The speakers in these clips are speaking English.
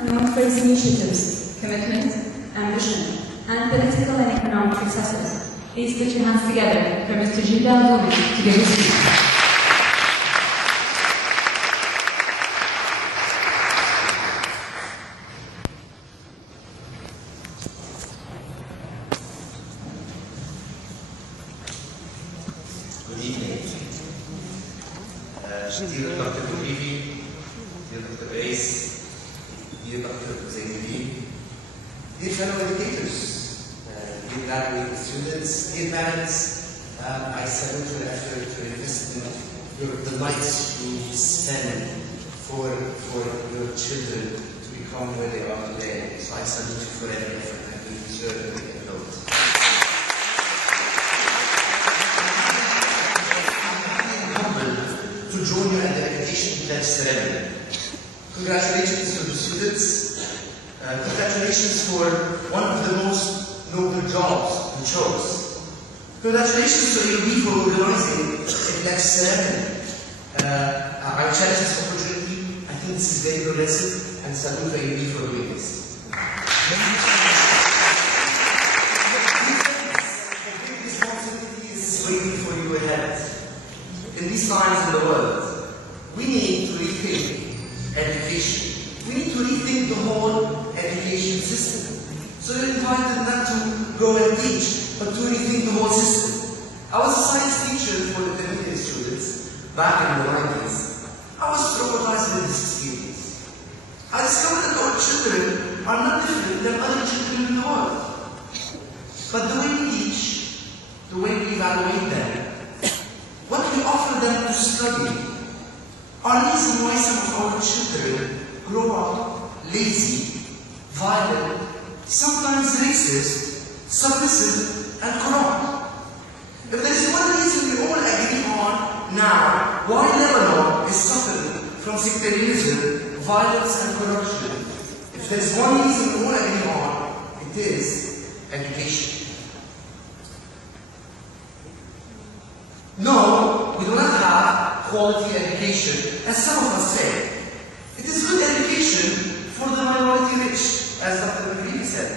and we must raise initiatives, commitment, ambition, and political and economic successes. Please put your hands together for Mr. AUB to give his speech. Good evening. Dear Dr. Koulivi, dear Dr. Ace, dear Dr. Zainudi, dear fellow educators, dear graduating students, dear parents, I salute your effort, your investment, the nights you spend for your children to become where they are today. So I salute you for every effort and you deserve a note. To join you at the Education Pledge ceremony. Congratulations to the students. Congratulations for one of the most noble jobs you chose. Congratulations to AUB for organizing a pledge ceremony. I cherish this opportunity. I think this is very progressive, and salute AUB for doing this. A big responsibility is waiting for you ahead. In these times in the world, we need to rethink education. We need to rethink the whole education system. So you're invited not to go and teach, but to rethink the whole system. I was a science teacher for the intermediate students back in the 90s. I was traumatized with this experience. I discovered that our children are not different than other children in the world. But the way we teach, the way we evaluate them, what we offer them to study are reasons why some of our children grow up lazy, violent, sometimes racist, submissive, and corrupt. If there is one reason we all agree on now why Lebanon is suffering from sectarianism, violence, and corruption, if there is one reason we all agree on, it is education. No, we do not have quality education, as some of us say. It is good education for the minority rich, as Dr. Koulivi said.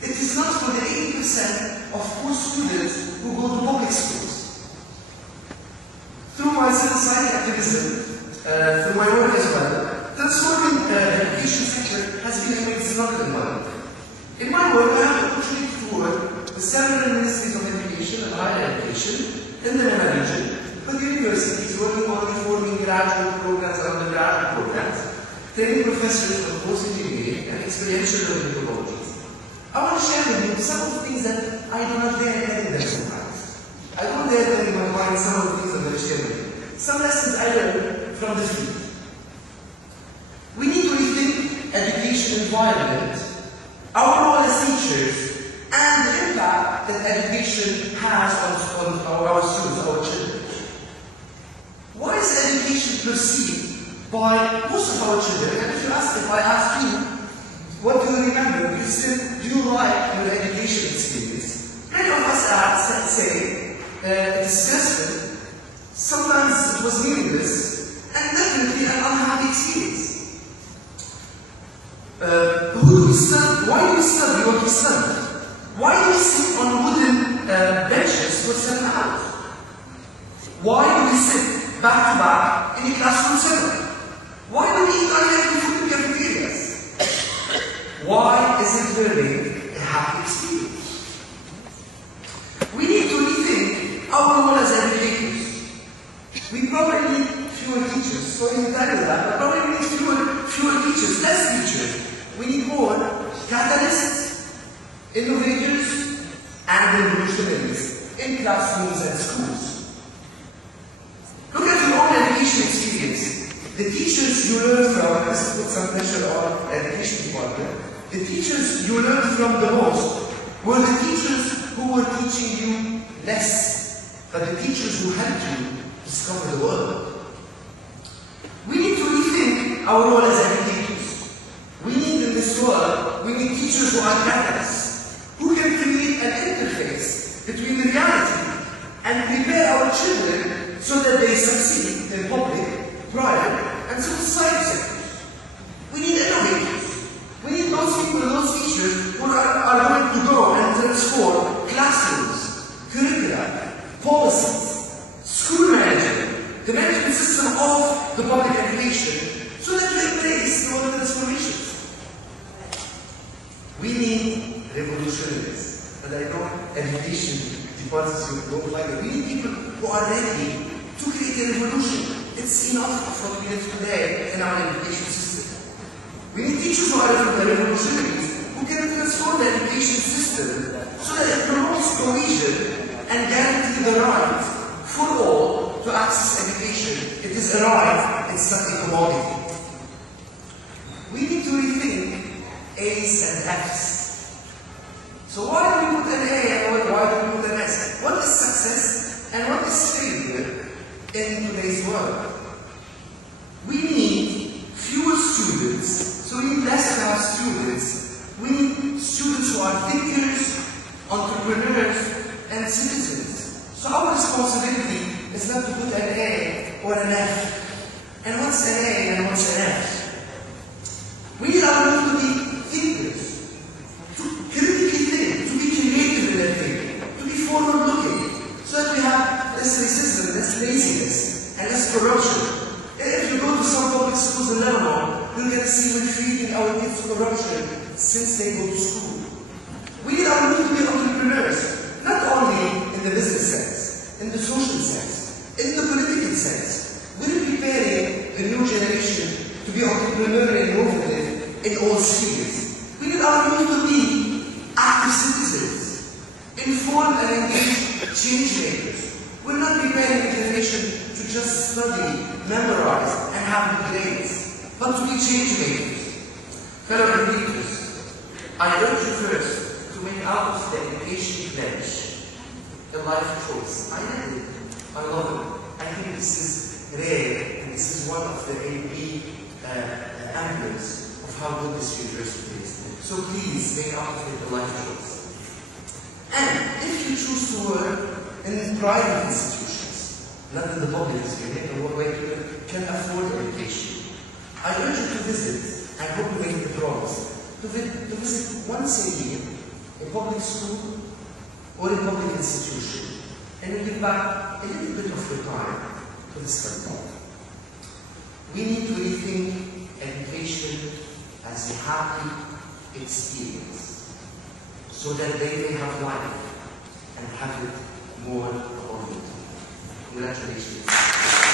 It is not for the 80% of poor students who go to public schools. Through my civil society activism, through my work as well, transforming the education sector has been a great struggle in my life. In my work, I have the opportunity to work with several ministries of education and higher education in the MENA region, with universities working on reforming graduate programs and undergraduate programs, training professors on course engineering and experiential learning methodologies. I want to share with you some of the things that I do not dare tell them sometimes. I don't dare tell in my mind some of the things I'm going to share with you. Some lessons I learned from the field. We need to rethink education environment, our role as teachers, and the impact that education has on our students, our children. Why is education perceived by most of our children? And if I ask you, what do you remember? Do you like your education experience? Many of us say it is stressful, sometimes it was meaningless, and definitely an unhappy experience. Who do we study? Why do we study what we study? Why do we sit on wooden benches for 7 hours? Why do we sit back to back in a classroom setting? Why do we eat unhealthy food in cafeterias? Why isn't learning a happy experience? We need to rethink our role as educators. We probably need fewer teachers. Sorry to tell you that, but probably we need fewer teachers, less teachers. We need more catalysts, innovators, and revolutionaries in classrooms and schools. Look at your own education experience. The teachers you learn from, and this put some pressure on the education department, the teachers you learned from the most were the teachers who were teaching you less, but the teachers who helped you discover the world. We need to rethink our role as educators. We need in this world, we need teachers who are catalysts, who can create an interface between the reality and prepare our children so that they succeed in public, private, and civil society sectors. We need innovators. parties you don't like it. We need people who are ready to create a revolution. It's enough of what we live today in our education system. We need teachers who are revolutionaries, who can transform the education system so that it promotes cohesion and guarantee the right for all to access education. It is a right, it's not a commodity. We need to rethink A's and F's. So why do we put an A and why do we put an S? What is success and what is failure in today's world? We need fewer students, so we need less to have students. We need students who are thinkers, entrepreneurs, and citizens. So our responsibility is not to put an A or an F. And what's an A and what's an F? We need our youth to be thinkers, to critically think, to be creative in their thinking, to be forward-looking, so that we have less racism, less laziness, and less corruption. If you go to some public schools in Lebanon, you're going to see we're feeding our kids corruption since they go to school. We need our youth to be entrepreneurs, not only in the business sense, in the social sense, in the political sense. We're preparing the new generation to be entrepreneurial and innovative in all spheres. We need our youth to be active citizens, informed and engaged change makers. We're not preparing a generation to just study, memorize, and have good grades, but to be change makers. Fellow Innovators, I urge you first to make out of the education pledge a life choice. I read it. I love it. I think this is rare, and this is one of the AUB emblems of how good this university is. So please make out of it a life choice. And if you choose to work in private institutions, not in the public sphere, where people can afford education, I urge you to visit, I hope you make the promise, to visit once a year a public school or a public institution, and you give back a little bit of your time to this country. We need to rethink education as a happy experience, so that they may have life and have it more abundantly. Congratulations.